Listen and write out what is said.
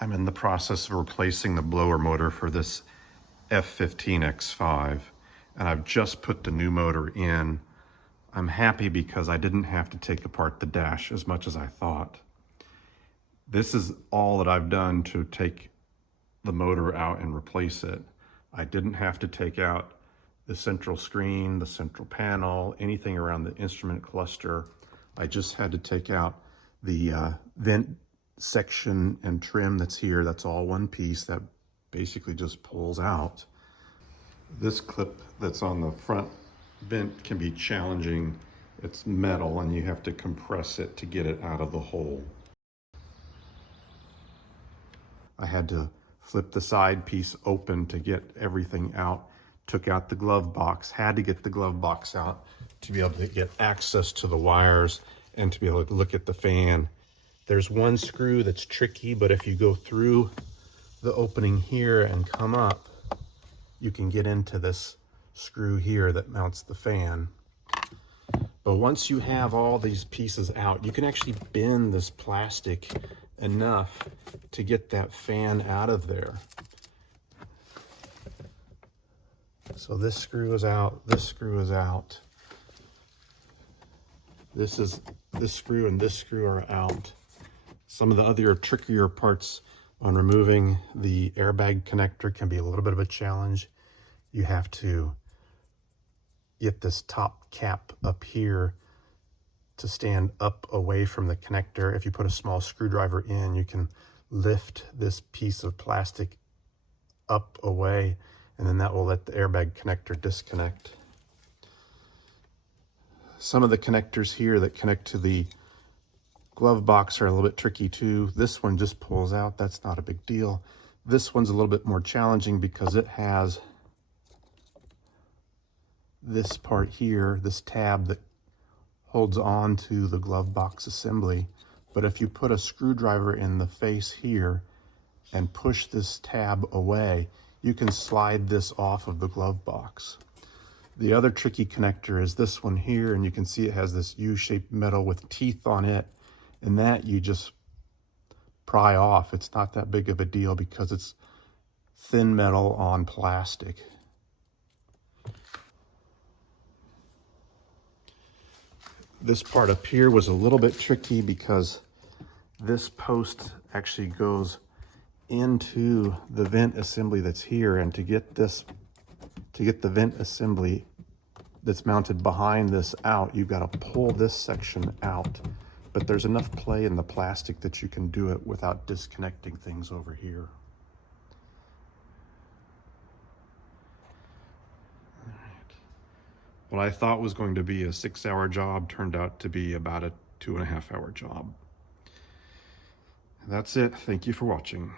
I'm in the process of replacing the blower motor for this F15 X5, and I've just put the new motor in. I'm happy because I didn't have to take apart the dash as much as I thought. This is all that I've done to take the motor out and replace it. I didn't have to take out the central screen, the central panel, anything around the instrument cluster. I just had to take out the vent section and trim that's here. That's all one piece that basically just pulls out. This clip that's on the front vent can be challenging. It's metal and you have to compress it to get it out of the hole. I had to flip the side piece open to get everything out. Took out the glove box, had to get the glove box out to be able to get access to the wires and to be able to look at the fan. There's one screw that's tricky, but if you go through the opening here and come up, you can get into this screw here that mounts the fan. But once you have all these pieces out, you can actually bend this plastic enough to get that fan out of there. So this screw is out, this screw is out. This screw and this screw are out. Some of the other trickier parts on removing the airbag connector can be a little bit of a challenge. You have to get this top cap up here to stand up away from the connector. If you put a small screwdriver in, you can lift this piece of plastic up away, and then that will let the airbag connector disconnect. Some of the connectors here that connect to the glove box are a little bit tricky too. This one just pulls out, that's not a big deal. This one's a little bit more challenging because it has this part here, this tab that holds on to the glove box assembly. But if you put a screwdriver in the face here and push this tab away, you can slide this off of the glove box. The other tricky connector is this one here, and you can see it has this U-shaped metal with teeth on it, and that you just pry off. It's not that big of a deal because it's thin metal on plastic. This part up here was a little bit tricky because this post actually goes into the vent assembly that's here, and to get the vent assembly that's mounted behind this out, you've got to pull this section out. But there's enough play in the plastic that you can do it without disconnecting things over here. All right. What I thought was going to be a 6-hour job turned out to be about a 2.5-hour job. That's it. Thank you for watching.